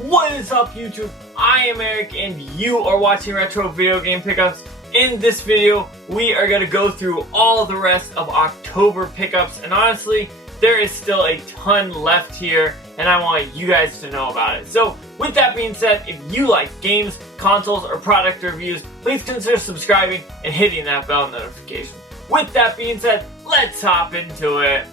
What is up, YouTube? I am Eric and you are watching Retro Video Game Pickups. In this video, we are going to go through all the rest of October pickups, and honestly, there is still a ton left here and I want you guys to know about it. So with that being said, if you like games, consoles, or product reviews, please consider subscribing and hitting that bell notification. With that being said, let's hop into it.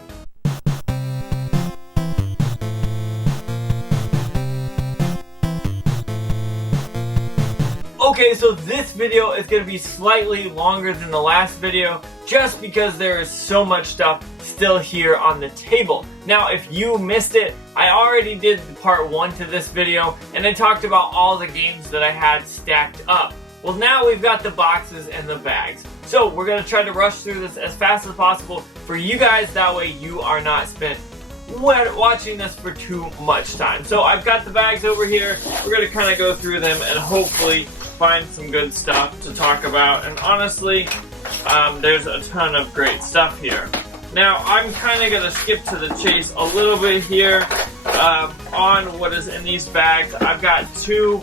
Okay, so this video is going to be slightly longer than the last video just because there is so much stuff still here on the table. Now, if you missed it, I already did part 1 to this video and I talked about all the games that I had stacked up. Well, now we've got the boxes and the bags. So we're going to try to rush through this as fast as possible for you guys, that way you are not spent watching this for too much time. So I've got the bags over here. We're going to kind of go through them and hopefully find some good stuff to talk about, and honestly, there's a ton of great stuff here. Now, I'm kind of going to skip to the chase a little bit here on what is in these bags. I've got two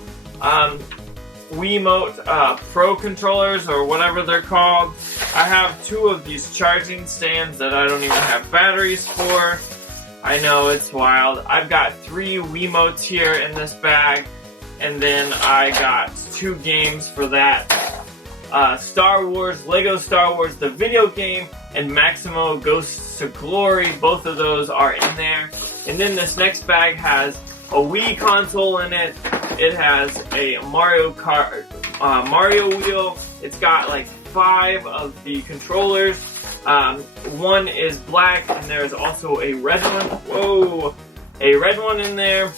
Wiimote Pro controllers, or whatever they're called. I have two of these charging stands that I don't even have batteries for. I know, it's wild. I've got 3 Wiimotes here in this bag. And then I got 2 games for that. Star Wars, Lego Star Wars, the video game, and Maximo Ghosts to Glory. Both of those are in there. And then this next bag has a Wii console in it. It has a Mario Kart, Mario wheel. It's got like 5 of the controllers. One is black, and there's also a red one. Whoa! A red one in there.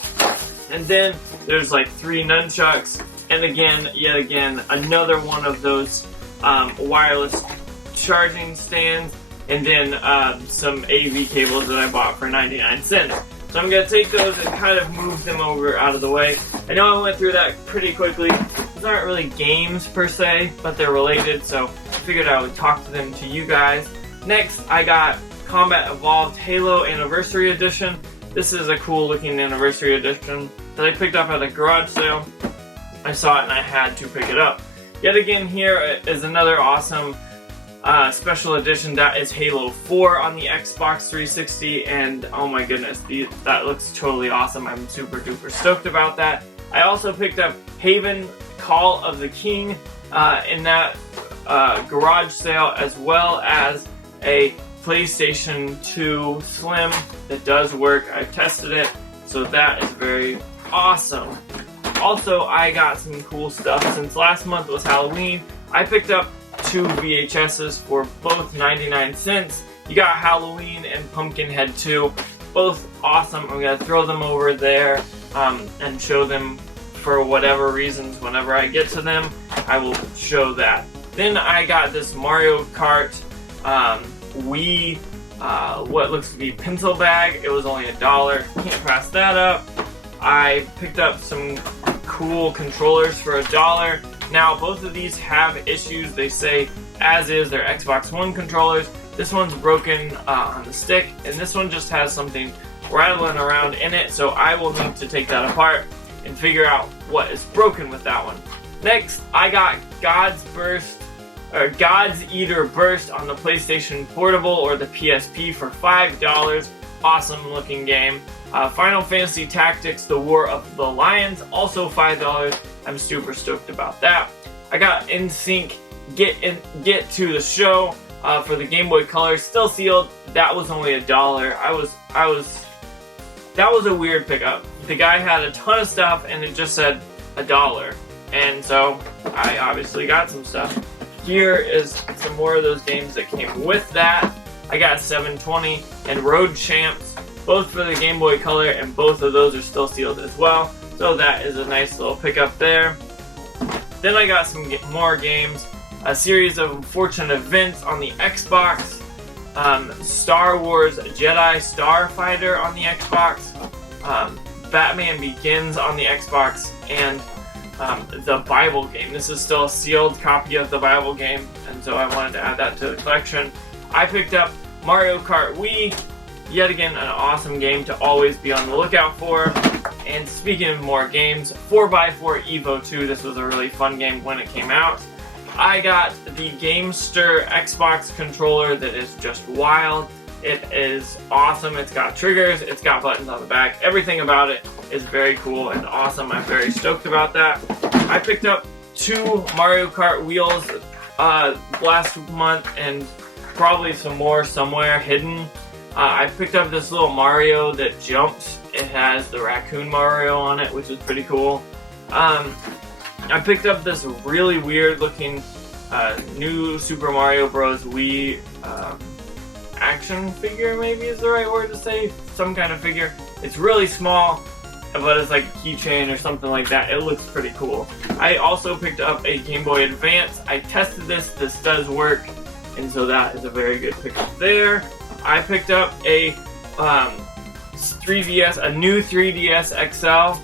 And then there's like 3 nunchucks, and again, yet again, another one of those wireless charging stands, and then some AV cables that I bought for 99 cents. So I'm going to take those and kind of move them over out of the way. I know I went through that pretty quickly. These aren't really games per se, but they're related, so I figured I would talk to them to you guys. Next, I got Combat Evolved Halo Anniversary Edition. This is a cool looking anniversary edition that I picked up at a garage sale. I saw it and I had to pick it up. Yet again, here is another awesome special edition. That is Halo 4 on the Xbox 360, and oh my goodness, that looks totally awesome. I'm super duper stoked about that. I also picked up Haven Call of the King in that garage sale, as well as a PlayStation 2 Slim that does work. I've tested it, so that is very awesome. Also, I got some cool stuff. Since last month was Halloween, I picked up 2 VHSs for both 99 cents. You got Halloween and Pumpkinhead 2, both awesome. I'm going to throw them over there and show them for whatever reasons. Whenever I get to them, I will show that. Then I got this Mario Kart Wii, what looks to be pencil bag. It was only $1. Can't pass that up. I picked up some cool controllers for $1. Now, both of these have issues. They say, as is, they're Xbox One controllers. This one's broken on the stick, and this one just has something rattling around in it, so I will need to take that apart and figure out what is broken with that one. Next, I got God's Eater Burst on the PlayStation Portable or the PSP for $5. Awesome looking game. Final Fantasy Tactics: The War of the Lions, also $5. I'm super stoked about that. I got NSYNC Get to the Show for the Game Boy Color, still sealed. That was only $1. That was a weird pickup. The guy had a ton of stuff and it just said $1, and so I obviously got some stuff. Here is some more of those games that came with that. I got 720 and Road Champs, both for the Game Boy Color, and both of those are still sealed as well. So that is a nice little pickup there. Then I got some more games. A series of Unfortunate Events on the Xbox. Star Wars Jedi Starfighter on the Xbox. Batman Begins on the Xbox, and the Bible game. This is still a sealed copy of the Bible game, and so I wanted to add that to the collection. I picked up Mario Kart Wii, yet again an awesome game to always be on the lookout for. And speaking of more games, 4x4 Evo 2, this was a really fun game when it came out. I got the Gamester Xbox controller that is just wild. It is awesome. It's got triggers, it's got buttons on the back. Everything about it is very cool and awesome. I'm very stoked about that. I picked up 2 Mario Kart wheels last month and probably some more somewhere hidden. I picked up this little Mario that jumps. It has the raccoon Mario on it, which is pretty cool. I picked up this really weird looking new Super Mario Bros. Wii action figure, maybe is the right word to say. Some kind of figure. It's really small, but it's like a keychain or something like that. It looks pretty cool. I also picked up a Game Boy Advance. I tested this. This does work, and so that is a very good pickup there. I picked up a 3DS, a new 3DS XL,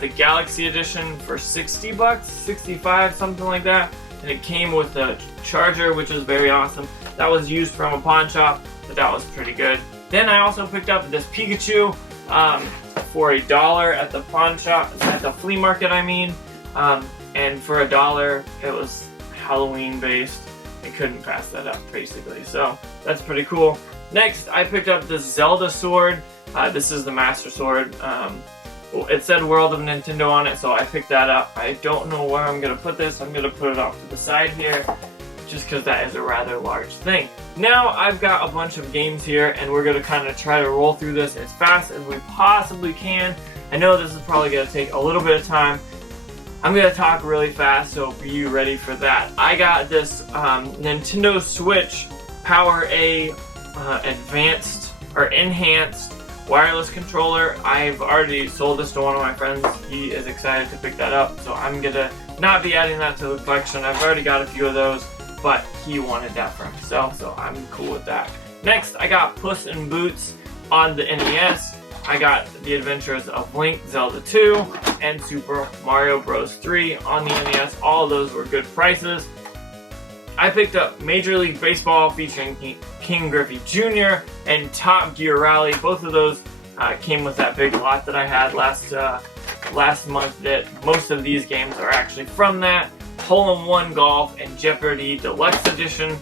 the Galaxy Edition for $60, 65, something like that. And it came with a charger, which is very awesome. That was used from a pawn shop, but that was pretty good. Then I also picked up this Pikachu for $1 at the pawn shop, at the flea market, I mean. And for $1, it was Halloween based. I couldn't pass that up, basically. So that's pretty cool. Next, I picked up this Zelda sword. This is the Master Sword. It said World of Nintendo on it, so I picked that up. I don't know where I'm going to put this. I'm going to put it off to the side here, just because that is a rather large thing. Now, I've got a bunch of games here, and we're going to kind of try to roll through this as fast as we possibly can. I know this is probably going to take a little bit of time. I'm going to talk really fast, so be you ready for that. I got this Nintendo Switch Power A advanced or enhanced wireless controller. I've already sold this to one of my friends. He is excited to pick that up, so I'm gonna not be adding that to the collection. I've already got a few of those, but he wanted that for himself, so I'm cool with that. Next, I got Puss in Boots on the NES. I got The Adventures of Link, Zelda 2, and Super Mario Bros. 3 on the NES. All of those were good prices. I picked up Major League Baseball featuring King Griffey Jr. and Top Gear Rally. Both of those came with that big lot that I had last month. That most of these games are actually from that. Hole-in-One Golf and Jeopardy Deluxe Edition.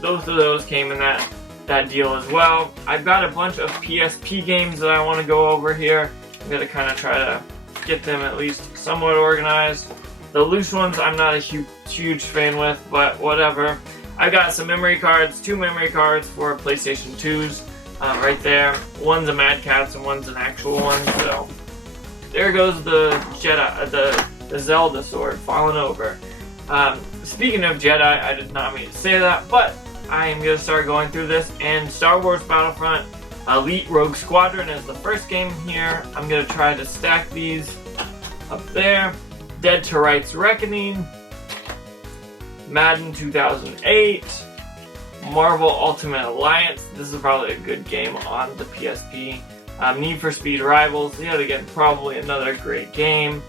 Both of those came in that deal as well. I've got a bunch of PSP games that I want to go over here. I'm going to kind of try to get them at least somewhat organized. The loose ones I'm not a huge fan with, but whatever. I've got some memory cards, 2 memory cards for PlayStation 2s right there. One's a Mad Catz and one's an actual one, so there goes the the Zelda sword falling over. Speaking of Jedi, I did not mean to say that, but I am going to start going through this, and Star Wars Battlefront Elite Rogue Squadron is the first game here. I'm going to try to stack these up there. Dead to Rights Reckoning, Madden 2008, Marvel Ultimate Alliance. This is probably a good game on the PSP. Need for Speed Rivals, yet again, probably another great game.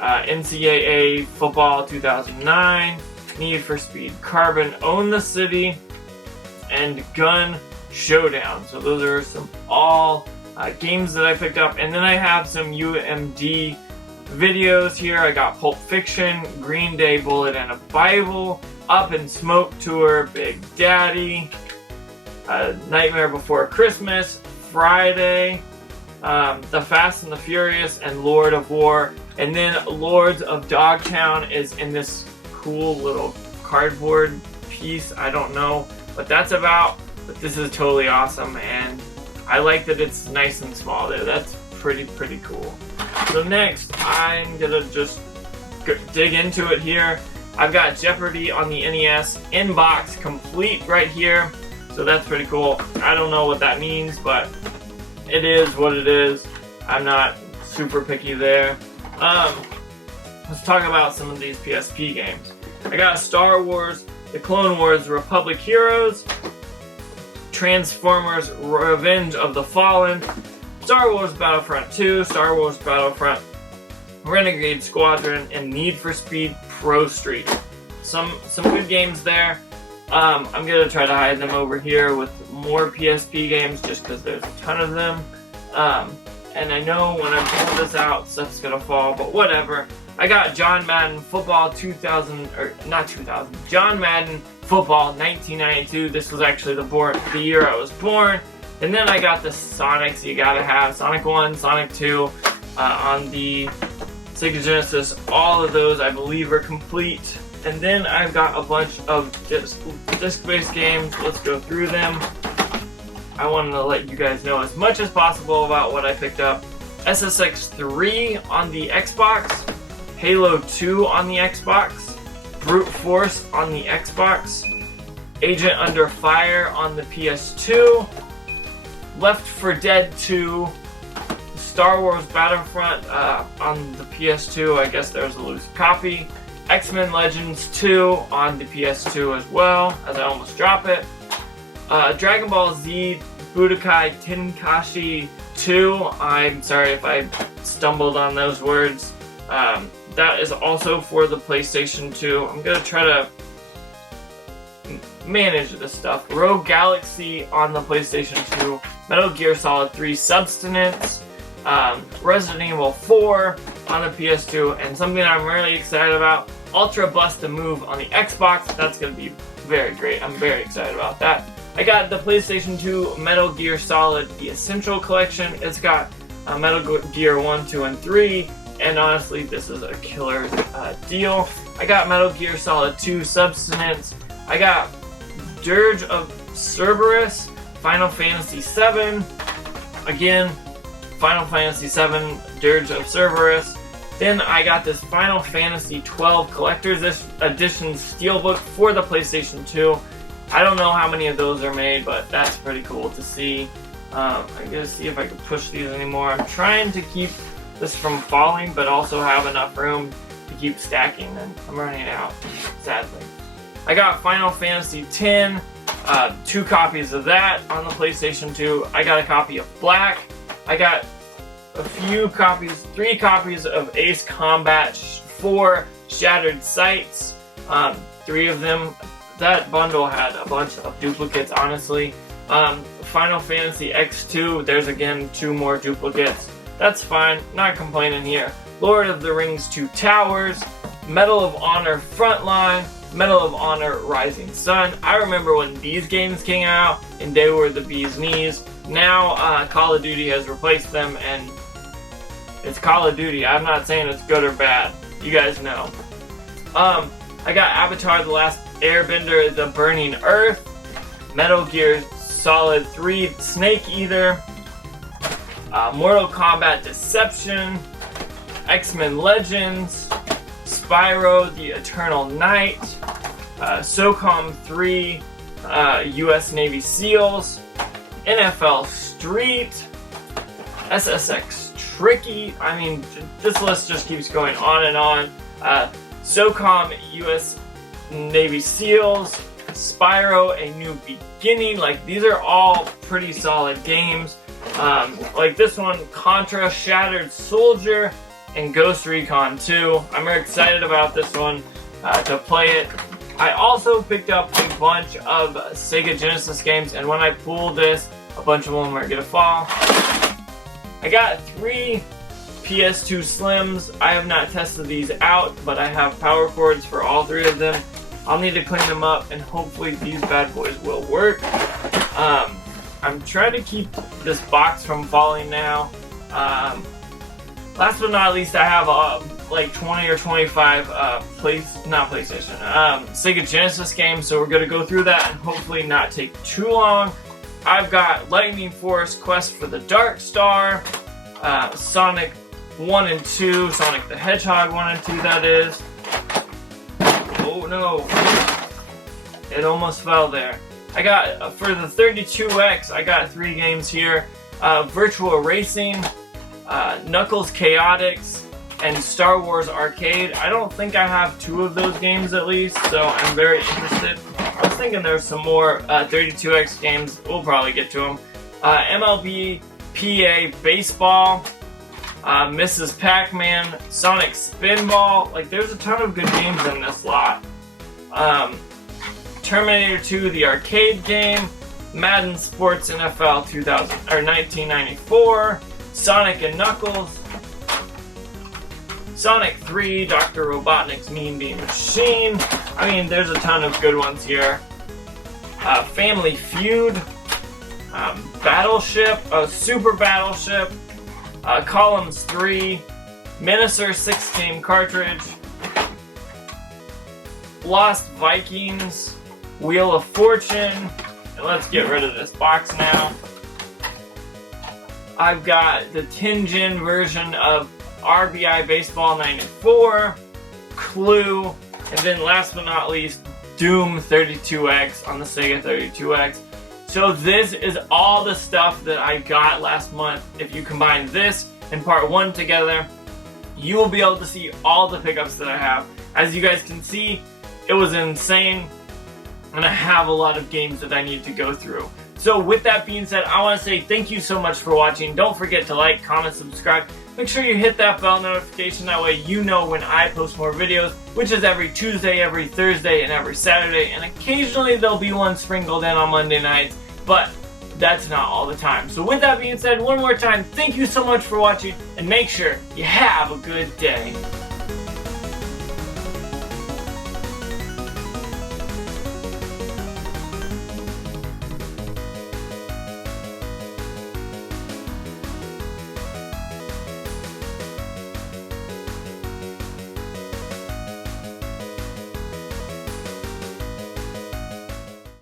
NCAA Football 2009, Need for Speed Carbon, Own the City, and Gun Showdown. So those are some all games that I picked up. And then I have some UMD videos here. I got Pulp Fiction, Green Day, Bullet and a Bible, Up in Smoke Tour, Big Daddy, Nightmare Before Christmas, Friday, The Fast and the Furious, and Lord of War. And then Lords of Dogtown is in this cool little cardboard piece. I don't know what that's about, but this is totally awesome, and I like that it's nice and small there. That's pretty cool. So next, I'm gonna just dig into it here. I've got Jeopardy on the NES in box complete right here, so that's pretty cool. I don't know what that means, but it is what it is. I'm not super picky there. Let's talk about some of these PSP games. I got Star Wars, The Clone Wars, Republic Heroes, Transformers, Revenge of the Fallen, Star Wars Battlefront 2, Star Wars Battlefront, Renegade Squadron, and Need for Speed Pro Street. Some good games there. I'm going to try to hide them over here with more PSP games just because there's a ton of them. and I know when I pull this out, stuff's gonna fall, but whatever. I got John Madden Football 2000, or not 2000, John Madden Football 1992. This was actually the year I was born. And then I got the Sonics you gotta have, Sonic 1, Sonic 2, on the Sega Genesis. All of those I believe are complete. And then I've got a bunch of disc-based games. Let's go through them. I wanted to let you guys know as much as possible about what I picked up. SSX 3 on the Xbox, Halo 2 on the Xbox, Brute Force on the Xbox, Agent Under Fire on the PS2, Left 4 Dead 2, Star Wars Battlefront on the PS2, I guess there's a loose copy, X-Men Legends 2 on the PS2 as well, as I almost drop it, Dragon Ball Z Budokai Tenkaichi 2, I'm sorry if I stumbled on those words, that is also for the PlayStation 2. I'm going to try to manage this stuff. Rogue Galaxy on the PlayStation 2, Metal Gear Solid 3 Substance, Resident Evil 4 on the PS2, and something I'm really excited about, Ultra Bust a Move on the Xbox. That's going to be very great. I'm very excited about that. I got the PlayStation 2 Metal Gear Solid The Essential Collection. It's got Metal Gear 1, 2, and 3, and honestly, this is a killer deal. I got Metal Gear Solid 2 Substance. I got Dirge of Cerberus, Final Fantasy VII. Again, Final Fantasy VII, Dirge of Cerberus. Then I got this Final Fantasy 12 Collector's Edition Steelbook for the PlayStation 2. I don't know how many of those are made, but that's pretty cool to see. I'm gonna see if I can push these anymore. I'm trying to keep this from falling, but also have enough room to keep stacking, and I'm running out, sadly. I got Final Fantasy X, 2 copies of that on the PlayStation 2. I got a copy of Black. I got a few copies, 3 copies of Ace Combat 4 Shattered Sights. 3 of them. That bundle had a bunch of duplicates, honestly. Final Fantasy X2, there's again 2 more duplicates. That's fine, not complaining here. Lord of the Rings 2 Towers, Medal of Honor Frontline, Medal of Honor Rising Sun. I remember when these games came out and they were the bee's knees. Now Call of Duty has replaced them, and it's Call of Duty. I'm not saying it's good or bad. You guys know. I got Avatar The Last Airbender The Burning Earth, Metal Gear Solid 3 Snake Eater, Mortal Kombat Deception, X-Men Legends, Spyro The Eternal Night, SOCOM 3 US Navy SEALs, NFL Street, SSX Tricky. I mean, this list just keeps going on and on. SOCOM US Navy SEALs, Spyro A New Beginning. Like, these are all pretty solid games. Like this one, Contra Shattered Soldier and Ghost Recon 2. I'm very excited about this one to play it. I also picked up a bunch of Sega Genesis games, and when I pull this, a bunch of them are gonna fall. I got 3 PS2 Slims. I have not tested these out, but I have power cords for all 3 of them. I'll need to clean them up, and hopefully these bad boys will work. I'm trying to keep this box from falling now. Last but not least, I have like 20 or 25 Sega Genesis games, so we're going to go through that and hopefully not take too long. I've got Lightning Force Quest for the Dark Star, Sonic 1 and 2, Sonic the Hedgehog 1 and 2 that is. Oh no, it almost fell there. I got, for the 32X, I got 3 games here. Virtual Racing, Knuckles Chaotix, and Star Wars Arcade. I don't think I have 2 of those games at least, so I'm very interested. I was thinking there's some more 32X games. We'll probably get to them. MLB PA Baseball, Mrs. Pac-Man, Sonic Spinball. Like, there's a ton of good games in this lot. Terminator 2, the arcade game, Madden Sports NFL 1994, Sonic and Knuckles, Sonic 3, Dr. Robotnik's Mean Bean Machine. I mean, there's a ton of good ones here. Family Feud, Battleship, Super Battleship, Columns 3, Miniature 6-game cartridge, Lost Vikings, Wheel of Fortune, and let's get rid of this box now. I've got the Tin-Gin version of RBI Baseball 94, Clue, and then last but not least, Doom 32X on the Sega 32X. So this is all the stuff that I got last month. If you combine this and part 1 together, you will be able to see all the pickups that I have. As you guys can see, it was insane, and I have a lot of games that I need to go through. So with that being said, I want to say thank you so much for watching. Don't forget to like, comment, subscribe. Make sure you hit that bell notification, that way you know when I post more videos, which is every Tuesday, every Thursday, and every Saturday, and occasionally there'll be one sprinkled in on Monday nights, but that's not all the time. So with that being said, one more time, thank you so much for watching, and make sure you have a good day.